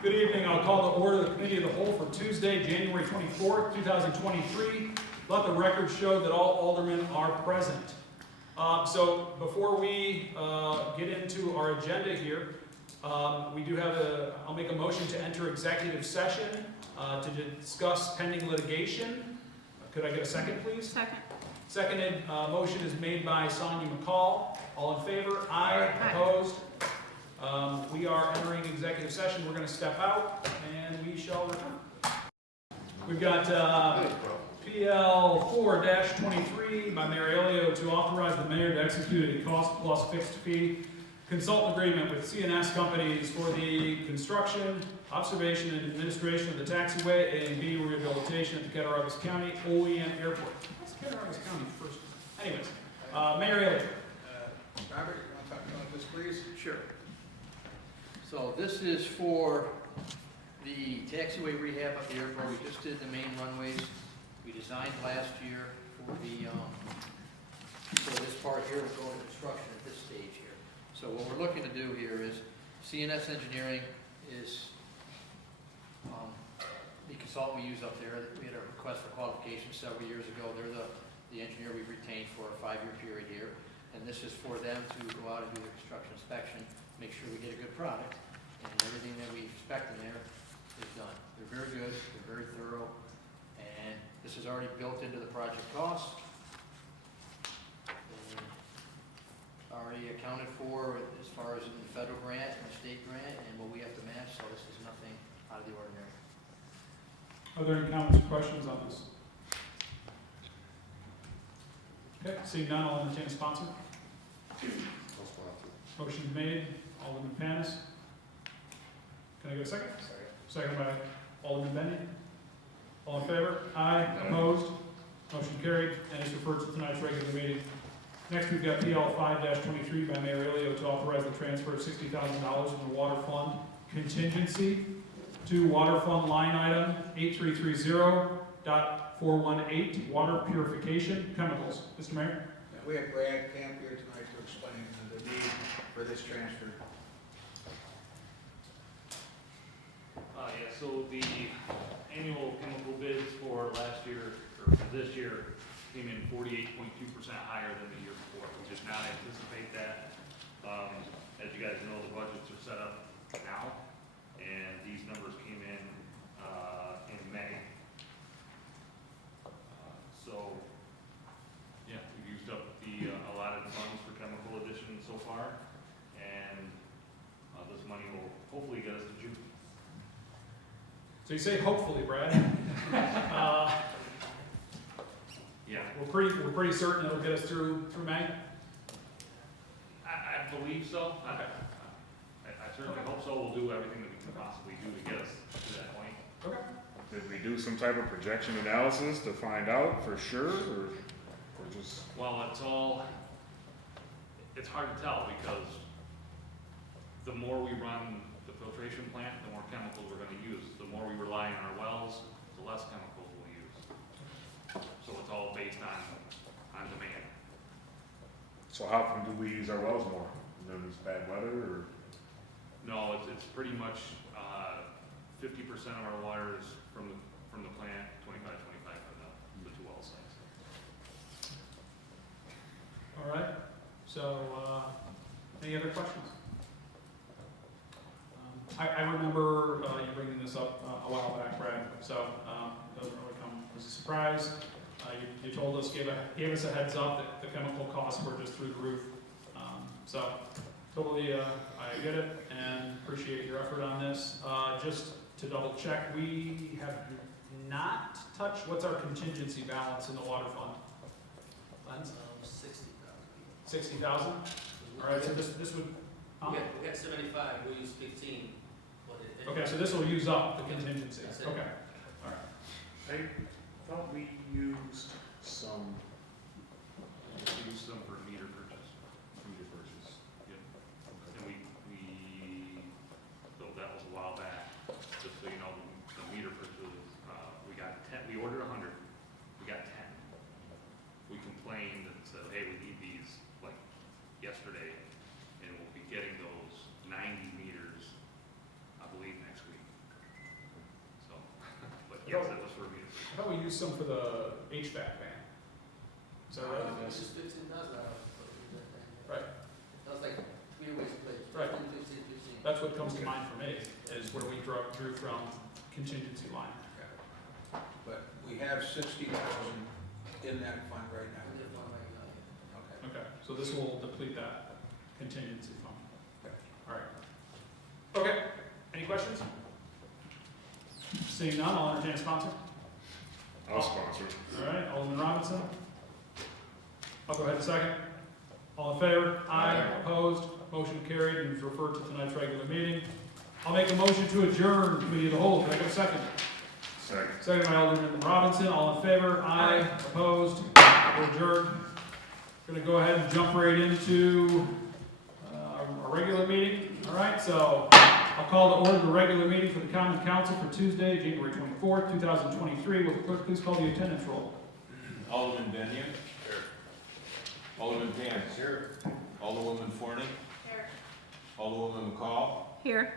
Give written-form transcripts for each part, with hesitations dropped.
Good evening. I'll call to order the Committee of the Whole for Tuesday, January 24th, 2023. Let the record show that all aldermen are present. So before we get into our agenda here, we do have I'll make a motion to enter executive session to discuss pending litigation. Could I get a second, please? Second. Seconded. Motion is made by Sonia McCall. All in favor? Aye. Aye. Opposed? We are entering executive session. We're going to step out and we shall return. We've got PL 4-23 by Mayor Elio to authorize the mayor to execute a cost plus fixed fee consultant agreement with CNS companies for the construction, observation, and administration of the taxiway A and B rehabilitation at the Cattaraugus County Olean Airport. What's Cattaraugus County first? Anyways, Mayor Elio. Robert, you want to talk about this, please? Sure. So this is for the taxiway rehab at the airport. We just did the main runways. We designed last year for the, so this part here will go into construction at this stage here. So what we're looking to do here is CNS Engineering is the consultant we use up there. We had a request for qualification several years ago. They're the engineer we've retained for a 5-year period here. And this is for them to go out and do their construction inspection, make sure we get a good product, and everything that we expect in there is done. They're very good, they're very thorough, and this is already built into the project cost. And already accounted for as far as in the federal grant and the state grant and what we have to match, so this is nothing out of the ordinary. Are there any comments or questions on this? Okay, seeing none, I'll entertain a sponsor. Motion made, Alderman Panis. Can I get a second? Second by Alderman Benny. All in favor? Aye. Opposed? Motion carried, and is referred to tonight's regular meeting. Next, we've got PL 5-23 by Mayor Elio to authorize the transfer of $60,000 from the water fund contingency to water fund line item 8330.418, water purification chemicals. Mr. Mayor? We have Brad Camp here tonight to explain the need for this transfer. Yeah, so the annual chemical bids for last year, or for this year, came in 48.2% higher than the year before. We did not anticipate that. As you guys know, the budgets are set up now, and these numbers came in May. So, yeah, we've used up the allotted funds for chemical addition so far, and this money will hopefully get us to June. So you say hopefully, Brad. Yeah, We're pretty certain it'll get us through May. I believe so. I certainly hope so. We'll do everything that we can possibly do to get us to that point. Okay. Did we do some type of projection analysis to find out for sure, or just? Well, it's hard to tell because the more we run the filtration plant, the more chemicals we're going to use. The more we rely on our wells, the less chemicals we'll use. So it's all based on demand. So how come do we use our wells more? When there's bad weather, or? No, it's pretty much 50% of our water is from the plant, 25 from the 2 well sites. All right. So, any other questions? I remember you bringing this up a while back, Brad. So it doesn't really come as a surprise. You told us, gave us a heads up that the chemical costs were just through the roof. So totally, I get it and appreciate your effort on this. Just to double check, we have not touched. What's our contingency balance in the water fund? Lens? 60,000. 60,000. All right. So this would. We got 75. We use 15. Okay, so this will use up the contingency. That's it. Okay. All right. I thought we used some We use some for meter purchase. meter purchase. Yep. And so that was a while back. Just so you know, the meter purchase, we got 10. We ordered 100. We got 10. We complained and said, hey, we need these like yesterday, and we'll be getting those 90 meters, I believe, next week. thought we used some for the HVAC van. Is that right? This is $15,000. Right. That was like 3 ways to play. Right. 15, 15. That's what comes to mind for me, is where we drew from contingency line. But we have 60,000 in that fund right now. We did one right now. Okay. Okay, so this will deplete that contingency fund. Okay. All right. Okay, any questions? Seeing none, I'll entertain a sponsor. I'll sponsor. All right, Alderman Robinson. I'll go ahead and second. All in favor? Aye. Opposed? Motion carried and is referred to tonight's regular meeting. I'll make a motion to adjourn committee of the whole. Can I get a second? Second. Second by Alderman Robinson. All in favor? Aye. Opposed? We're adjourned. Going to go ahead and jump right into our regular meeting. All right, so I'll call to order the regular meeting for the Common Council for Tuesday, January 24th, 2023. Will the clerk please call the attendance roll? Alderman Benyon. Here. Alderman Pants. Here. Alderwoman Forney. Here. Alderwoman McCall. Here.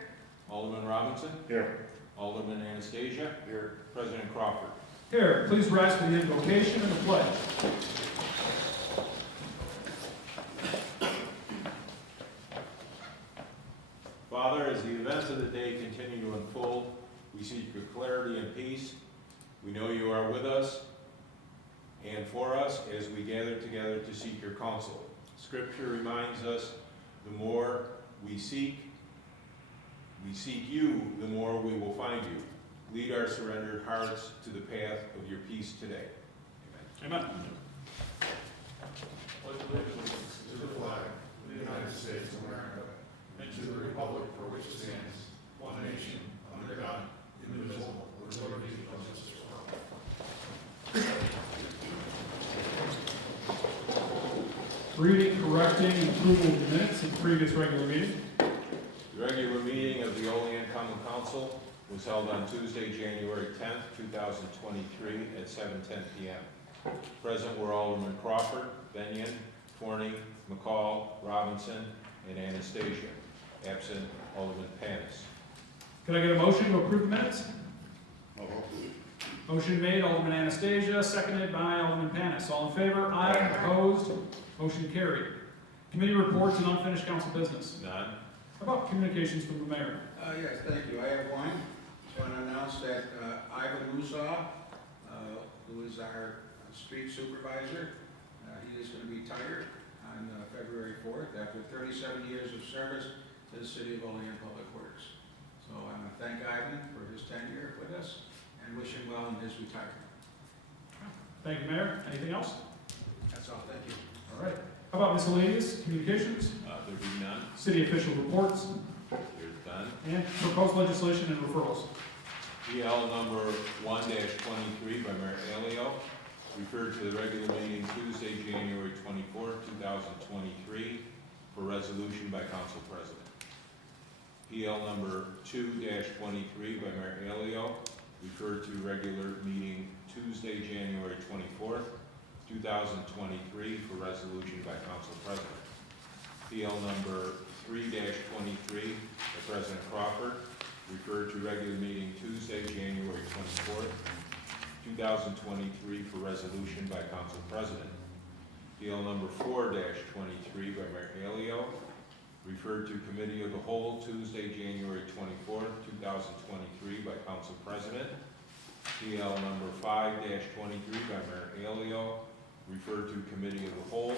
Alderman Robinson. Here. Alderman Anastasia. Here. President Crawford. Here, please rise for the invocation and the pledge. Father, as the events of the day continue to unfold, we seek your clarity and peace. We know you are with us and for us as we gather together to seek your counsel. Scripture reminds us the more we seek you, the more we will find you. Lead our surrendered hearts to the path of your peace today. Amen. Pledge allegiance to the flag of the United States of America and to the republic for which it stands, one nation, under God, indivisible, with liberty and justice for all. Reading, correcting, and approval of the minutes of the previous regular meeting. The regular meeting of the Olean Common Council was held on Tuesday, January 10th, 2023 at 7:10 p.m. Present were Alderman Crawford, Benyon, Forney, McCall, Robinson, and Anastasia. Absent Alderman Panis. Can I get a motion to approve the minutes? Motion made, Alderman Anastasia, seconded by Alderman Panis. All in favor? Aye. Opposed? Motion carried. Committee reports and unfinished council business. None. How about communications from the mayor? Yes, thank you. I have one. Just want to announce that Ivan Musaw, who is our street supervisor, he is going to be retired on February 4th after 37 years of service to the city of Olean Public Works. So I want to thank Ivan for his tenure with us and wish him well in his retirement. Thank you, Mayor. Anything else? That's all. Thank you. All right. How about miscellaneous communications? There be none. City official reports There's none. and proposed legislation and referrals. PL number 1-23 by Mayor Alio, referred to the regular meeting Tuesday, January 24th, 2023, for resolution by Council President. PL number 2-23 by Mayor Alio, referred to regular meeting Tuesday, January 24th, 2023, for resolution by Council President. PL number 3-23 by President Crawford, referred to regular meeting Tuesday, January 24th, 2023, for resolution by Council President. PL number 4-23 by Mayor Alio, referred to Committee of the Whole Tuesday, January 24th, 2023, by Council President. PL number 5-23 by Mayor Alio, referred to Committee of the Whole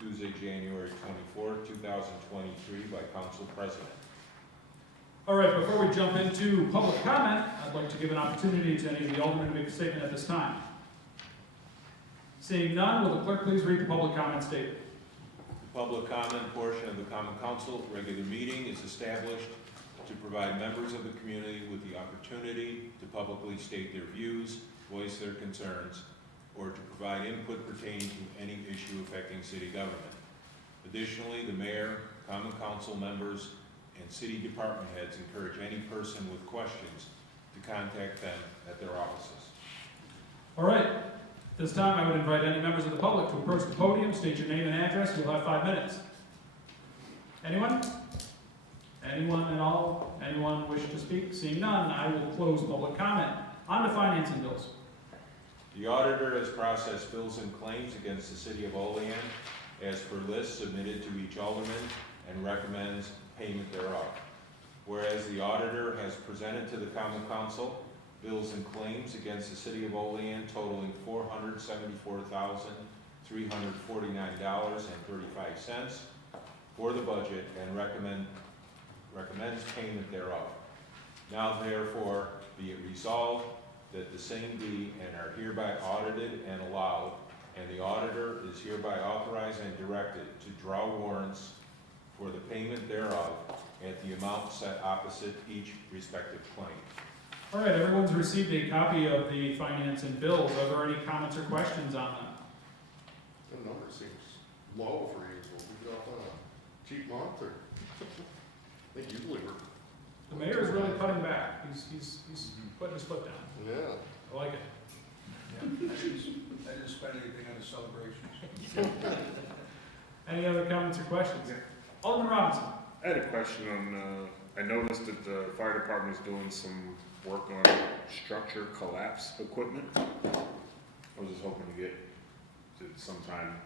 Tuesday, January 24th, 2023, by Council President. All right, before we jump into public comment, I'd like to give an opportunity to any of the aldermen to make a statement at this time. Seeing none, will the clerk please read the public comment statement? The public comment portion of the Common Council regular meeting is established to provide members of the community with the opportunity to publicly state their views, voice their concerns, or to provide input pertaining to any issue affecting city government. Additionally, the mayor, Common Council members, and city department heads encourage any person with questions to contact them at their offices. All right, this time I would invite any members of the public to approach the podium, state your name and address. You'll have 5 minutes. Anyone? Anyone at all? Anyone wish to speak? Seeing none, I will close public comment. On to finance and bills. The auditor has processed bills and claims against the city of Olean as per list submitted to each alderman and recommends payment thereof. Whereas the auditor has presented to the common council bills and claims against the city of Olean totaling $474,349.35 for the budget and recommends payment thereof. Now therefore be it resolved that the same be and are hereby audited and allowed, and the auditor is hereby authorized and directed to draw warrants for the payment thereof at the amount set opposite each respective claim. All right, everyone's received a copy of the finance and bills. Are there any comments or questions on them? The number seems low for you, so we get off on a cheap month, or, I think usually we're. The mayor is really cutting back. He's putting his foot down. Yeah. I like it. Yeah, I didn't spend anything on the celebrations. Any other comments or questions? Alderman Robinson. I had a question on, I noticed that the fire department is doing some work on structure collapse equipment. I was just hoping to sometime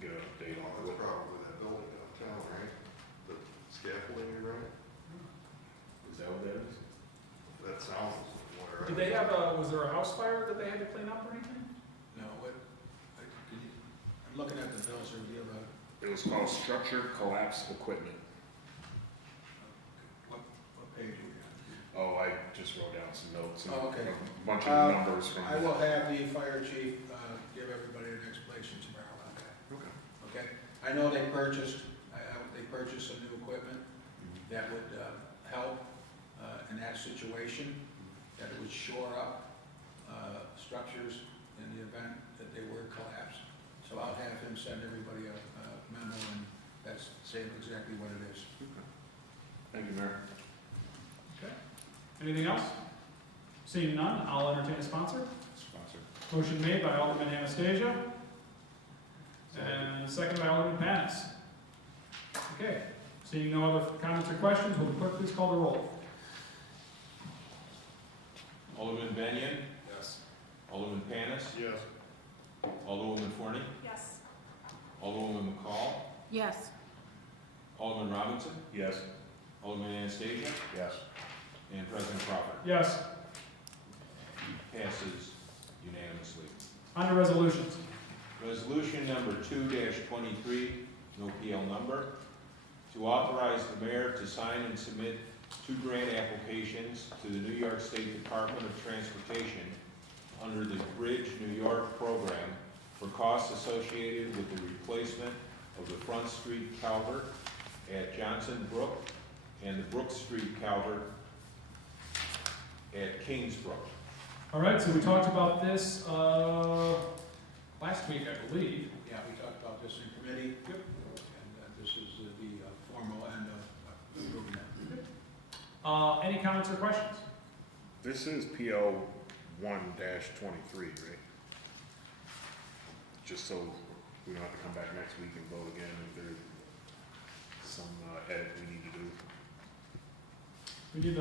get an update on That's it. probably that building downtown, right? The scaffolding, right? Is that what that is? That sounds what I. Did they have was there a house fire that they had to clean up or anything? No, I'm looking at the bills here, do you have a, It was called structure collapse equipment. what page are we on? Oh, I just wrote down some notes and Oh, okay. a bunch of numbers from. I will have the fire chief, give everybody an explanation tomorrow on that. Okay. Okay, I know they purchased some new equipment that would help in that situation, that it would shore up structures in the event that they were collapsed. So I'll have him send everybody a memo, and that's saying exactly what it is. Thank you, Mayor. Okay. Anything else? Seeing none, I'll entertain a sponsor. Sponsor. Motion made by Alderman Anastasia, and second by Alderman Panis. Okay. Seeing no other comments or questions, will the clerk please call the roll? Alderman Benyon, Yes. Alderman Panis, Yes. Alderwoman Forney, Yes. Alderwoman McCall, Yes. Alderman Robinson, Yes. Alderman Anastasia, Yes. and President Crawford. Yes. Passes unanimously. On to resolutions. Resolution number 2-23, no PL number, to authorize the mayor to sign and submit 2 grant applications to the New York State Department of Transportation under the Bridge New York program for costs associated with the replacement of the Front Street culvert at Johnson Brook and the Brook Street culvert at Kingsbrook. All right, so we talked about this last week, I believe. Yeah, we talked about this in committee. Yep. And this is the formal end of approving that. Any comments or questions? This is PL 1-23, right? Just so we don't have to come back next week and vote again if there's some edit we need to do. We need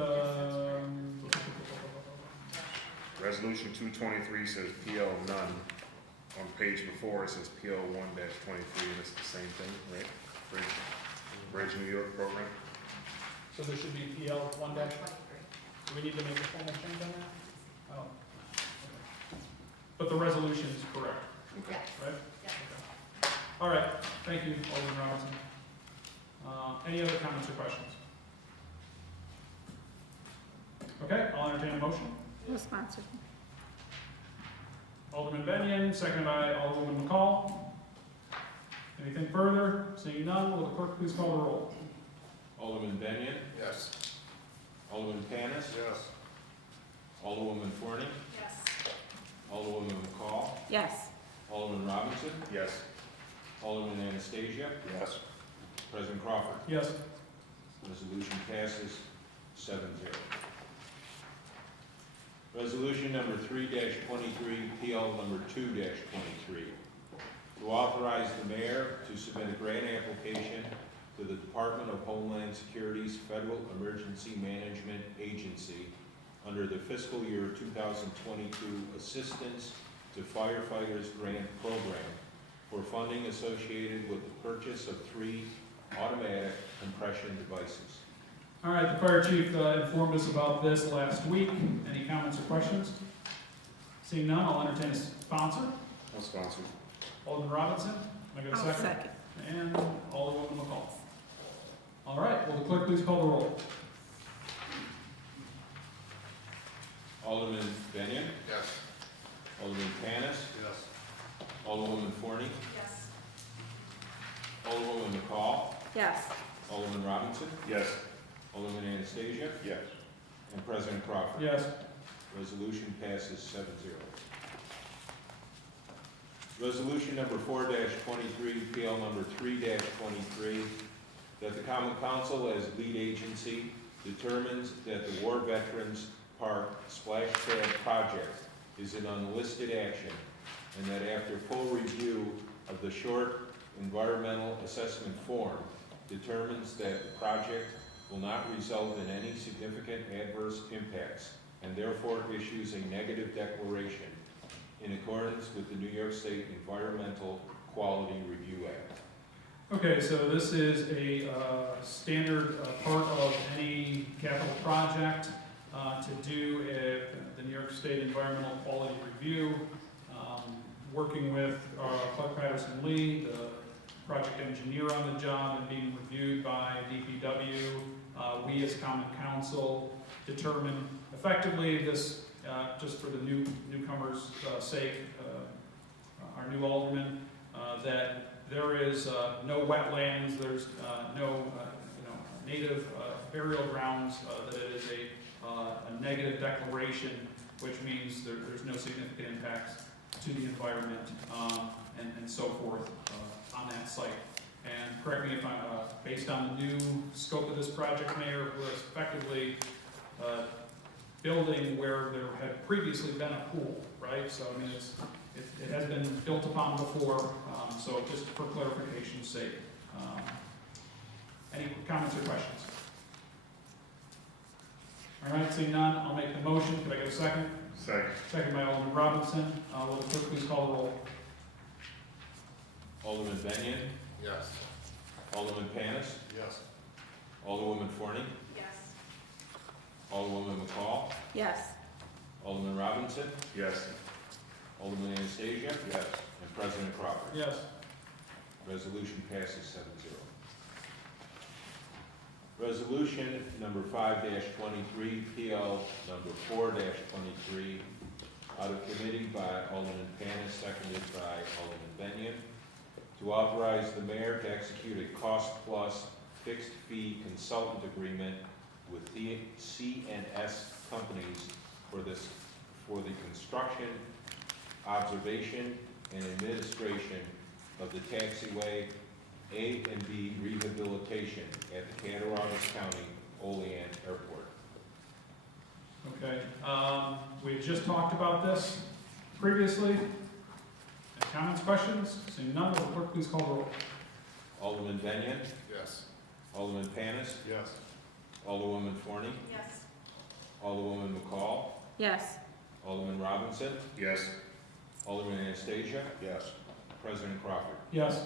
Resolution 223 says PL none. On page before, it says PL 1-23, and it's the same thing, right? Bridge New York program. So there should be PL 1 dash. Do we need to make a formal change on that? Oh. Okay. But the resolution is correct, Okay. right? Okay. All right, thank you, Alderman Robinson. Any other comments or questions? Okay, I'll entertain a motion. Who sponsored? Alderman Benyon, seconded by Alderwoman McCall. Anything further? Seeing none, will the clerk please call the roll? Alderman Benyon, Yes. Alderman Panis, Yes. Alderwoman Forney, Yes. Alderwoman McCall, Yes. Alderman Robinson, Yes. Alderman Anastasia, Yes. President Crawford. Yes. Resolution passes 7-0. Resolution number 3-23, PL number 2-23, to authorize the mayor to submit a grant application to the Department of Homeland Security's Federal Emergency Management Agency under the fiscal year 2022 Assistance to Firefighters Grant Program for funding associated with the purchase of 3 automatic compression devices. All right, the fire chief informed us about this last week. Any comments or questions? Seeing none, I'll entertain a sponsor. I'll sponsor. Alderman Robinson, can I get a I'll second? second. And Alderwoman McCall. All right, will the clerk please call the roll? Alderman Benyon, Yes. Alderman Panis, Yes. Alderwoman Forney, Yes. Alderwoman McCall, Yes. Alderman Robinson, Yes. Alderman Anastasia, Yes. and President Crawford. Yes. Resolution passes 7-0. Resolution number 4-23, PL number 3-23, that the Common Council as lead agency determines that the War Veterans Park Splash Pad project is an unlisted action, and that after full review of the short environmental assessment form, determines that the project will not result in any significant adverse impacts, and therefore issues a negative declaration in accordance with the New York State Environmental Quality Review Act. Okay, so this is a standard part of any capital project to do the New York State Environmental Quality Review, working with Clark Patterson Lee, the project engineer on the job, and being reviewed by DPW. We as Common Council determine effectively this, just for the newcomers' sake, our new alderman, that there is no wetlands, there's no native burial grounds, that it is a negative declaration, which means there's no significant impacts to the environment and so forth on that site. And correct me if I'm, based on the new scope of this project, Mayor, we're effectively building where there had previously been a pool, right? So, I mean, it has been built upon before, so just for clarification's sake. Any comments or questions? All right, seeing none, I'll make the motion. Could I get a second? Second. Second by Alderman Robinson. Will the clerk please call the roll? Alderman Benyon, Yes. Alderman Panis, Yes. Alderwoman Forney, Yes. Alderwoman McCall, Yes. Alderman Robinson, Yes. Alderman Anastasia, Yes. and President Crawford. Yes. Resolution passes 7-0. Resolution number 5-23, PL number 4-23, out of committee by Alderman Panis, seconded by Alderman Benyon, to authorize the mayor to execute a cost-plus fixed-fee consultant agreement with the CNS companies for the construction, observation, and administration of the taxiway A and B rehabilitation at the Cattaraugus County Olean Airport. Okay, we had just talked about this previously. Any comments, questions? Seeing none, will the clerk please call the roll? Alderman Benyon, Yes. Alderman Panis, Yes. Alderwoman Forney, Yes. Alderwoman McCall, Yes. Alderman Robinson, Yes. Alderman Anastasia, Yes. President Crawford. Yes.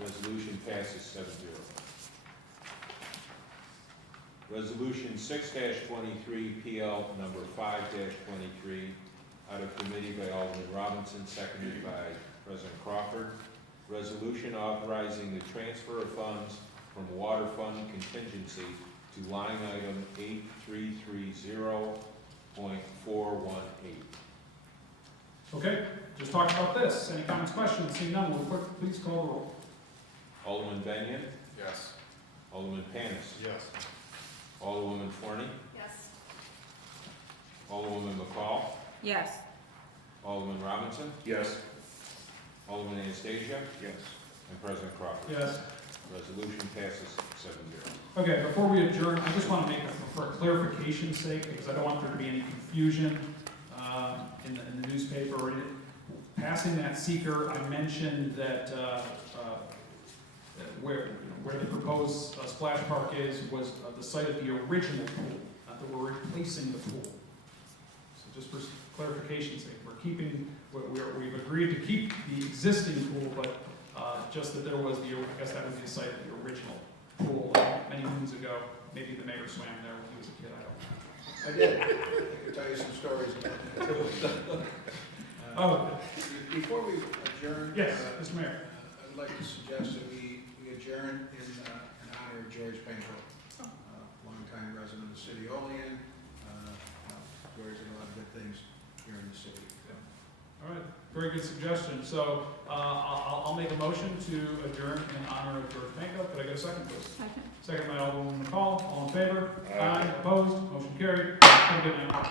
Resolution passes 7-0. Resolution 6-23, PL number 5-23, out of committee by Alderman Robinson, seconded by President Crawford. Resolution authorizing the transfer of funds from water fund contingency to line item 8330.418. Okay, just talked about this. Any comments, questions? Seeing none, will the clerk please call the roll? Alderman Benyon, Yes. Alderman Panis, Yes. Alderwoman Forney, Yes. Alderwoman McCall, Yes. Alderman Robinson, Yes. Alderman Anastasia, Yes. and President Crawford. Yes. Resolution passes 7-0. Okay, before we adjourn, I just want to make, for clarification's sake, because I don't want there to be any confusion in the newspaper or in passing that seeker, I mentioned that where the proposed splash park was the site of the original pool, not that we're replacing the pool. So just for clarification's sake, we're keeping, we've agreed to keep the existing pool, but just that there was the, I guess that was the site of the original pool many moons ago. Maybe the mayor swam there when he was a kid, I don't know. I did. I could tell you some stories about that too. Oh, Before we adjourn. yes, Mr. Mayor. I'd like to suggest that we adjourn in honor of George Panko, longtime resident of the city of Olean. George did a lot of good things here in the city. All right, very good suggestion. So I'll make a motion to adjourn in honor of George Panko. Could I get a second, please? Second. Second by Alderwoman McCall. All in favor? Aye. Opposed? Motion carried. Have a good night.